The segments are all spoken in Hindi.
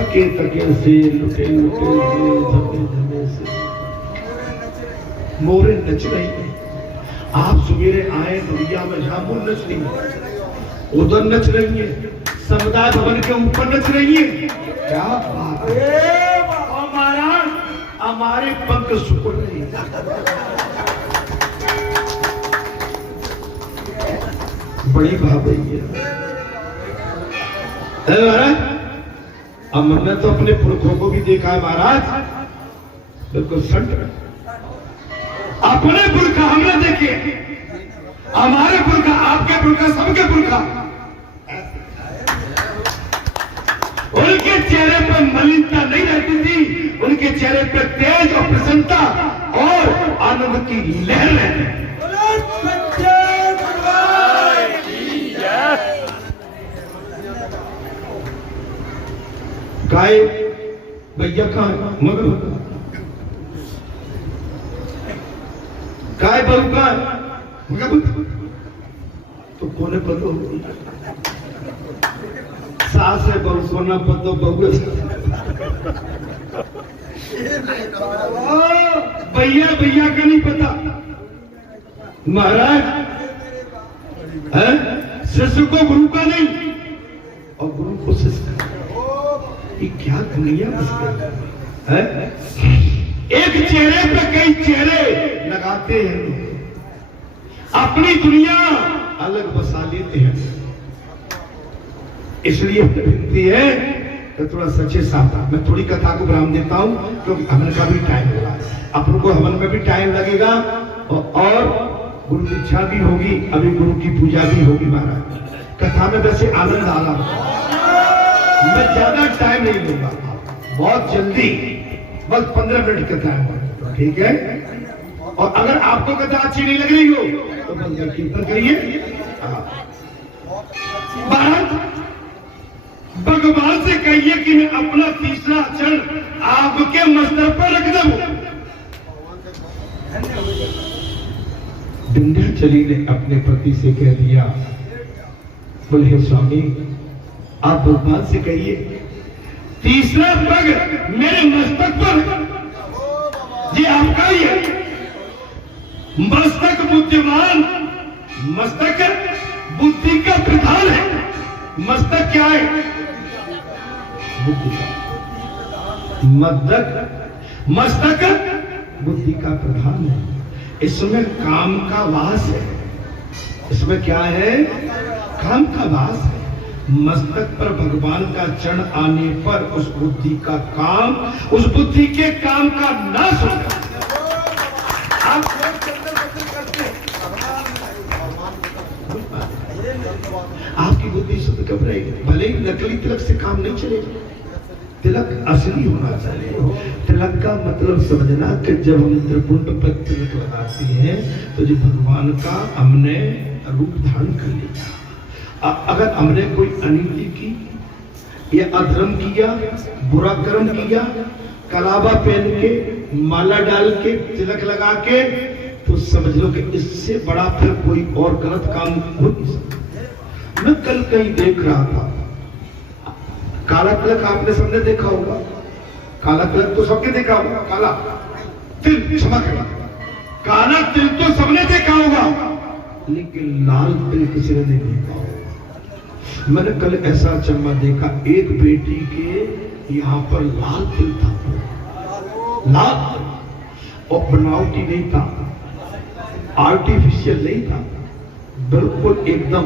थके थके से लुटे लुटे से झपे झपे से मोरे नच रही है। आप सवेरे आए दुनिया में जहां वो नच रही है, उधर नच रही है, समुदाय भवन के ऊपर नच रही है। क्या बात है, महाराज हमारे पंख सुकुड़ रही है। बड़ी भाव रही है महाराज। अब हमने तो अपने पुरखों को भी देखा है महाराज, बिल्कुल संत अपने पुरखा हमने देखे, हमारे पुरखा, आपके पुरखा, सबके पुरखा, उनके चेहरे पर मलिनता नहीं रहती थी, उनके चेहरे पर तेज और प्रसन्नता और आनंद की लहर रहती थी। गाय भैया कहाँ है? मगर गाय बहू कहाँ है? मगर तो कोने पतो सास है बहू कोना पतो बहू भैया भैया का नहीं पता महाराज है, शिष्य को गुरु का नहीं और गुरु को शिष्य का। ये क्या दुनिया है? एक चेहरे पे कई चेहरे लगाते हैं, अपनी दुनिया अलग बसा लेते हैं। इसलिए विनती है तो थोड़ा सच्चे साथ मैं थोड़ी कथा को विराम देता हूं, क्योंकि हवन का भी टाइम होगा, अपन को हवन में भी टाइम लगेगा और गुरु दीक्षा भी होगी, अभी गुरु की पूजा भी होगी महाराज। कथा में वैसे आनंद आ रहा, मैं ज्यादा टाइम नहीं लूंगा, बहुत जल्दी, बस 15 मिनट का टाइम है, ठीक है? और अगर आपको कथा अच्छी नहीं लग रही हो तो बस कीर्तन करिए। भगवान से कहिए कि मैं अपना तीसरा चरण आपके मस्तक पर रख दूं। विंध्याचली ने अपने पति से कह दिया, बोले स्वामी आप भगवान से कहिए तीसरा पग मेरे मस्तक पर, ये आपका ही है। मस्तक बुद्धिमान, मस्तक बुद्धि का प्रधान है। मस्तक क्या है? बुद्धि का मस्तक बुद्धि का प्रधान है। इसमें काम का वास है, इसमें क्या है? काम का वास है। मस्तक पर भगवान का चरण आने पर उस बुद्धि का काम, उस बुद्धि के काम का नाश होगा। आप आपकी बुद्धि शुद्ध कब रहेगी? भले ही नकली तिलक से काम नहीं चलेगा, तिलक असली होना चाहिए। तिलक का मतलब समझना कि जब हम त्रिपुंड पर तिलक लगाते हैं तो जो भगवान का हमने रूप धारण कर लिया। अगर हमने कोई अनीति की या अधर्म किया, बुरा कर्म किया, कलावा पहन के, माला डाल के, तिलक लगा के, तो समझ लो कि इससे बड़ा फिर कोई और गलत काम हो नहीं सकता। मैं कल कहीं देख रहा था, काला तिलक आपने सबने देखा होगा, काला तिलक तो सबने देखा होगा, काला तिल, क्षमा करना, काला तिल तो सबने देखा होगा, लेकिन लाल तिल किसी ने नहीं देखा होगा। मैंने कल ऐसा चम्मा देखा, एक बेटी के यहाँ पर लाल तिल था, लाल, और बनावटी नहीं था, आर्टिफिशियल नहीं था, बिल्कुल एकदम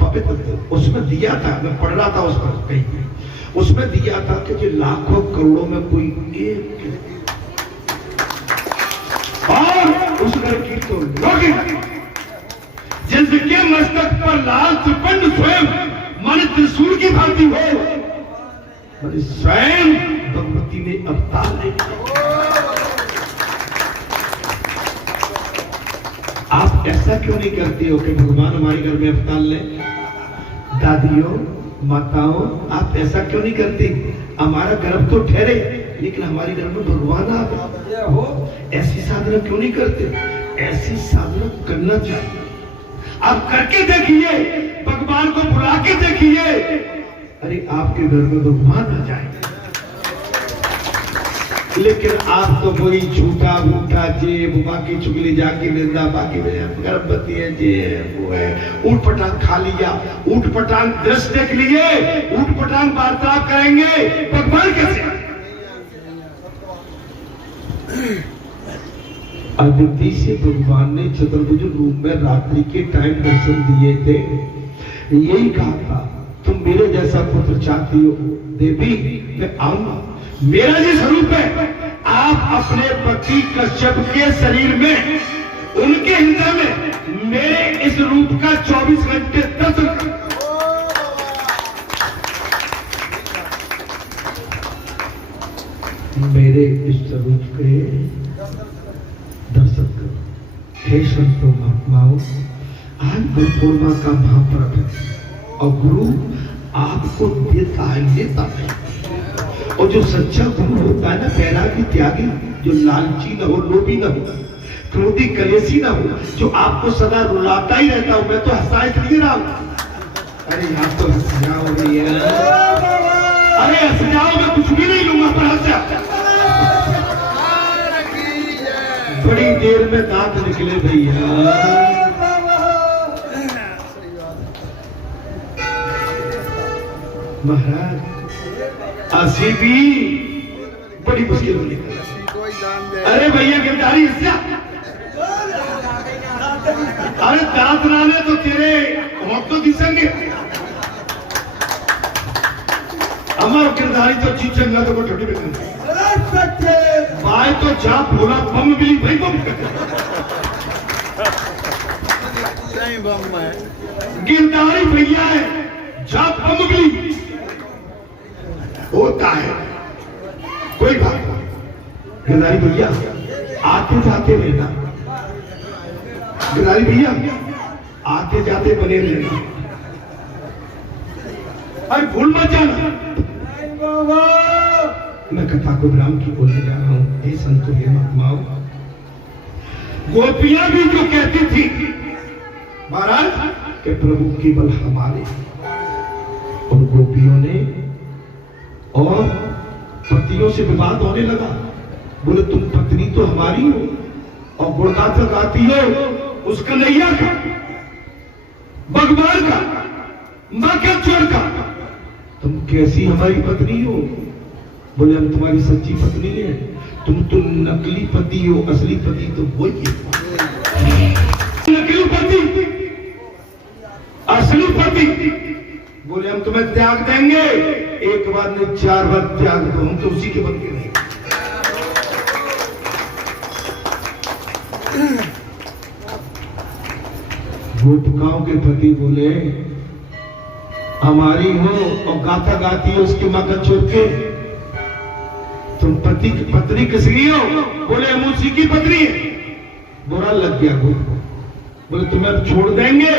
पवित्र थे। उसमें दिया था, मैं पढ़ रहा था उस पर कहीं, उसमें दिया था कि जो लाखों करोड़ों में कोई एक, और उस लड़की तो लोग जिसके मस्तक पर लाल त्रिपुंड स्वयं मन त्रिशूल की भांति हो, स्वयं भगवती ने अवतार लिया। आप ऐसा क्यों नहीं करते हो कि भगवान हमारे घर में अवतार ले? दादियों, माताओं, आप ऐसा क्यों नहीं करते? हमारा गर्भ तो ठहरे, लेकिन हमारे घर में भगवान आ गए। ऐसी साधना क्यों नहीं करते? ऐसी साधना करना चाहिए। आप करके देखिए, भगवान को बुला के देखिए, अरे आपके घर में भगवान आ जाए। लेकिन आप तो वही झूठा भूठा जेब बाकी चुगली जाकी निंदा बाकी गर्भवती है जे वो है ऊट पटांग खा लिया ऊट पटांग दृश्य देख लिए ऊट पटांग वार्तालाप करेंगे भगवान कैसे अदिति से भगवान ने चतुर्भुज रूप में रात्रि के टाइम दर्शन दिए थे यही कहा था तुम मेरे जैसा पुत्र चाहती हो देवी मैं आऊंगा मेरा ये स्वरूप है आप अपने पति कश्यप के शरीर में उनके हृदय में मेरे इस रूप का 24 घंटे दर्शन करो मेरे इस स्वरूप के दर्शन करो हे संतों महात्माओं आज गुरु पूर्णिमा का महापर्व है और गुरु आपको देता है लेता है और जो सच्चा गुरु होता है ना बैरागी त्यागी जो लालची न हो लोभी न हो क्रोधी कलेशी न हो जो आपको सदा रुलाता ही रहता हूं मैं तो हंसाए नहीं रहा हूं अरे यहाँ तो हंस जाओ अरे हंस जाओ मैं कुछ भी नहीं लूंगा पर हंस जाओ बड़ी देर में दांत निकले भैया महाराज आसी भी बड़ी मुश्किल होगी अरे भैया गिरदारी हिस्सा अरे दांत नाने तो तेरे होंठ तो दिसेंगे हमारा गिरदारी तो चीचंगा तो ठंडी में बाय तो जा भोला बम मिली भाई बम गिरदारी भैया है जा बम मिली होता है कोई बात नहीं गिरधारी भैया आते जाते रहना गिरधारी भैया आते जाते बने रहना अरे भूल मत जाना मैं कथा को विराम की बोलने जा रहा हूं हे संतों हे महात्माओं गोपियां भी जो कहती थी महाराज के प्रभु केवल हमारे और गोपियों ने और पतियों से विवाद होने लगा बोले तुम पत्नी तो हमारी हो और गुणगाथा गाती हो उस कन्हैया का भगवान का मां के चोर का तुम कैसी हमारी पत्नी हो बोले हम तुम्हारी सच्ची पत्नी है तुम तो नकली पति हो असली पति तो वही है नकली पति असली पति बोले हम तुम्हें त्याग देंगे एक बार नहीं 4 बार त्याग दो हम तो उसी के बनके नहीं गोपिकाओं के पति बोले हमारी हो और गाथा गाती हो उसकी मां का छोड़ के तुम पति की पत्नी किसकी हो बोले हम उसी की पत्नी है बुरा लग गया गोप को बोले तुम्हें अब छोड़ देंगे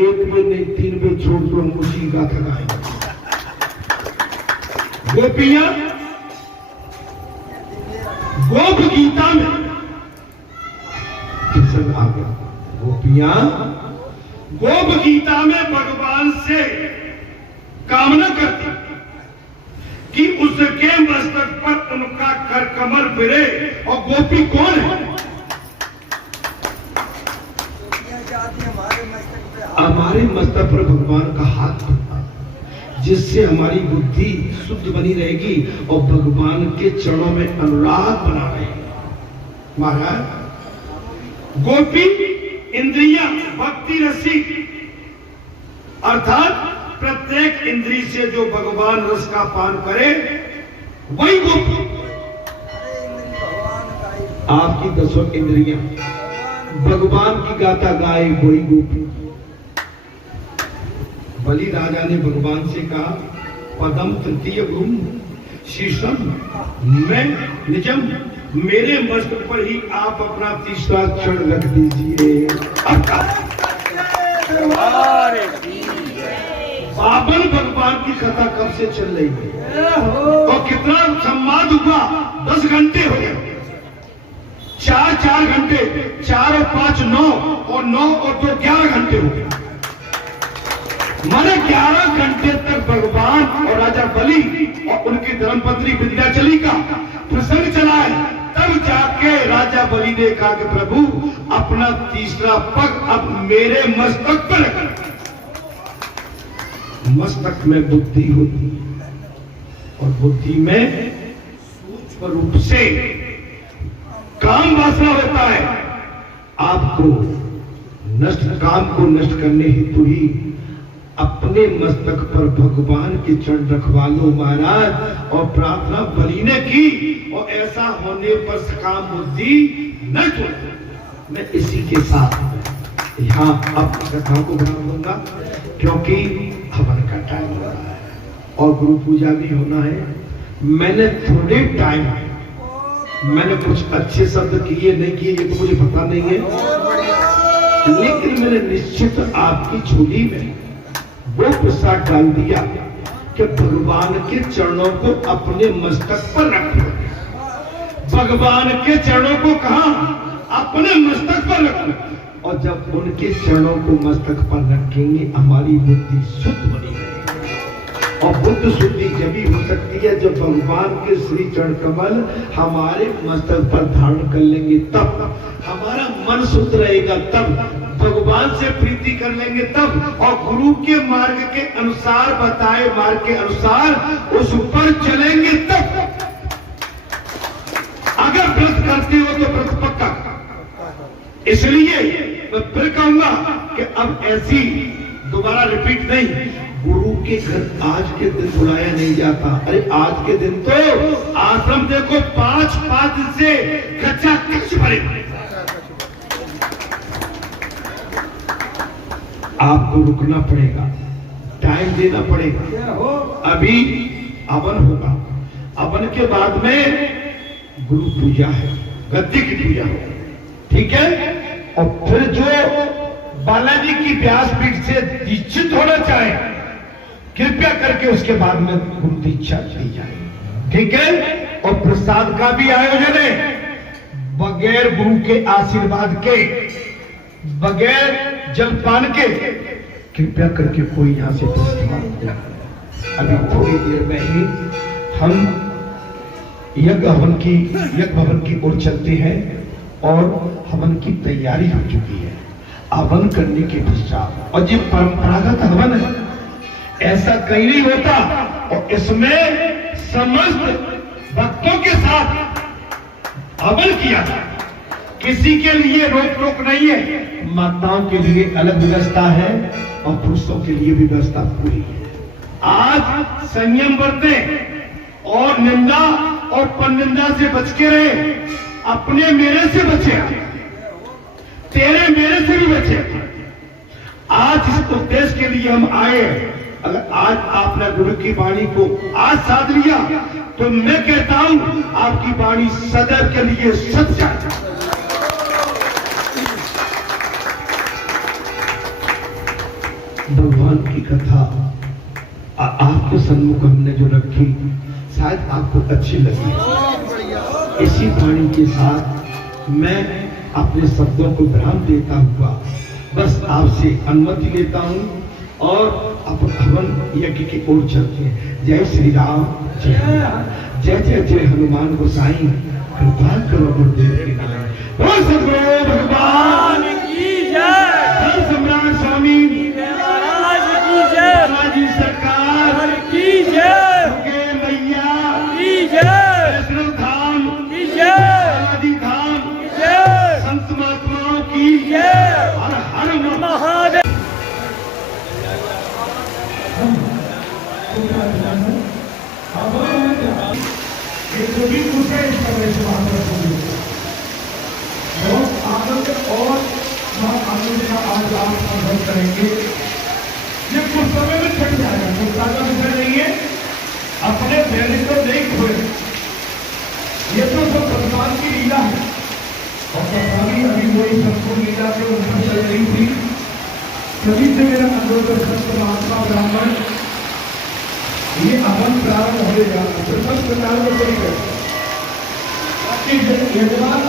1 में नहीं 3 में छोड़ दो हम उसी गाथा गाएंगे गोपियां गोप गीता में किसन आ गया गोपियां गोप गीता में भगवान से कामना करती कि उसके मस्तक पर उनका कर कमल फिरे और गोपी कौन है हमारे मस्तक पर भगवान का हाथ जिससे हमारी बुद्धि शुद्ध बनी रहेगी और भगवान के चरणों में अनुराग बना रहेगी महाराज गोपी इंद्रियां भक्ति रसी अर्थात प्रत्येक इंद्री से जो भगवान रस का पान करे वही गोपी आपकी 10 इंद्रियां भगवान की गाथा गाए वही गोपी बलि राजा ने भगवान से कहा पदम तृतीय गुरु शीशम मैं निजम मेरे मस्तक पर ही आप अपना तीसरा क्षण रख दीजिए बाबन भगवान की कथा कब से चल रही है और कितना संवाद हुआ 10 घंटे हो गए 4 घंटे 4 और 5 9 और 9 और 2 11 घंटे हो गए माने 11 घंटे तक भगवान और राजा बलि और उनकी धर्मपत्नी विंध्याचली का प्रसंग चला तब जाके राजा बलि ने कहा कि प्रभु अपना तीसरा पग अब मेरे मस्तक पर रख। मस्तक में बुद्धि होती है और बुद्धि में सूक्ष्म रूप से काम वासना होता है। आपको नष्ट काम को नष्ट करने हेतु ही अपने मस्तक पर भगवान के चरण रखवा लो महाराज। और प्रार्थना बलि ने की और ऐसा होने पर सकाम बुद्धि नष्ट हो। मैं इसी के साथ यहाँ अब कथा को विराम दूंगा क्योंकि हवन का टाइम हो रहा है और गुरु पूजा भी होना है। मैंने थोड़े टाइम मैंने कुछ अच्छे शब्द किए नहीं किए ये तो मुझे पता नहीं है, लेकिन मैंने निश्चित आपकी झोली में वो प्रसाद डाल दिया कि भगवान के चरणों को अपने मस्तक पर रखो। भगवान के चरणों को कहा अपने मस्तक पर रखो। और जब उनके चरणों को मस्तक पर रखेंगे हमारी बुद्धि शुद्ध बनी रहेगी। और बुद्ध शुद्धि जब भी हो सकती है जब भगवान के श्री चरण कमल हमारे मस्तक पर धारण कर लेंगे, तब हमारा मन शुद्ध रहेगा, तब भगवान से प्रीति कर लेंगे, तब और गुरु के मार्ग के अनुसार बताए मार्ग के अनुसार उस पर चलेंगे, तब। अगर व्रत करते हो तो व्रत पक्का। इसलिए मैं फिर कहूंगा कि अब ऐसी दोबारा रिपीट नहीं। गुरु के घर आज के दिन बुलाया नहीं जाता। अरे आज के दिन तो आश्रम देखो 5 दिन से कच्चा कच्च भरे। आपको रुकना पड़ेगा, टाइम देना पड़ेगा। अभी हवन होगा, हवन के बाद में गुरु पूजा है, गद्दी की पूजा है, ठीक है। और फिर जो बालाजी की व्यासपीठ से दीक्षित होना चाहे कृपया करके उसके बाद में गुरु दीक्षा दी जाए, ठीक है। और प्रसाद का भी आयोजन है, बगैर गुरु के आशीर्वाद के, बगैर जलपान के कृपया करके कोई यहां से प्रसाद मत दे। अभी थोड़ी देर में ही हम यज्ञ भवन की ओर चलते हैं और हवन की तैयारी हो चुकी है। हवन करने के पश्चात, और ये परंपरागत हवन है, ऐसा कहीं नहीं होता। और इसमें समस्त भक्तों के साथ हवन किया था, किसी के लिए रोक टोक नहीं है। माताओं के लिए अलग व्यवस्था है और पुरुषों के लिए भी व्यवस्था पूरी है। आज संयम बरतें और निंदा और परनिंदा से बच के रहे। अपने मेरे से बचे, तेरे मेरे से भी बचे। आज इस उद्देश्य के लिए हम आए। अगर आज आपने गुरु की वाणी को आज साध लिया तो मैं कहता हूं आपकी वाणी सदैव के लिए सच जाए। भगवान की कथा आपके सम्मुख हमने जो रखी शायद आपको अच्छी लगी। इसी वाणी के साथ मैं अपने शब्दों को विराम देता हुआ बस आपसे अनुमति लेता हूं और अपन हवन यज्ञ की ओर चलते हैं। जय श्री राम, जय हनुमान, जय जय जय हनुमान गोसाई, कृपा करो गुरुदेव के नाम। बोल सद्गुरु भगवान की जय, सम्राट स्वामी महाराज की जय, महाराज सरकार की जय, मैया की जय, वैष्णव धाम की जय, आदि धाम की जय, संत महात्माओं की जय, हर हर महादेव। जो भी कुछ है इसका वैसे बहुत आनंद और आनंद का आज आप अनुभव करेंगे। ये कुछ समय में छट जाएगा, कुछ ज्यादा विषय नहीं है। अपने धैर्य को नहीं खोए, ये तो सब भगवान की लीला है और भगवान अभी वही संपूर्ण लीला के ऊपर चल रही थी। सभी से मेरा अनुरोध है, संत महात्मा ब्राह्मण ये हवन प्रारंभ हो जाएगा, प्रथम प्रकार में चली गई यजमान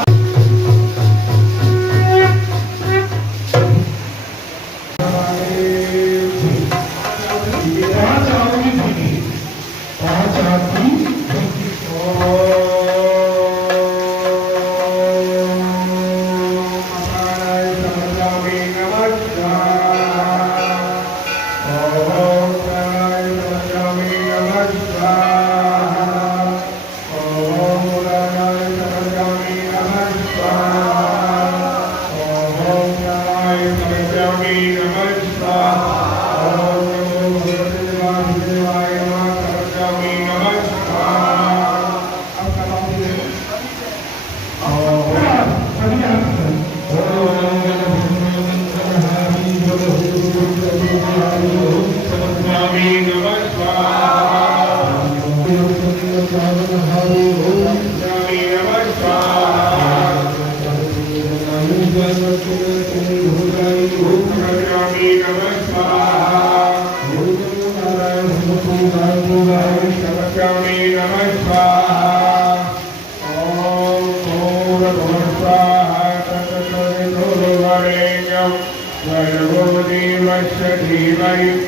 Namaste.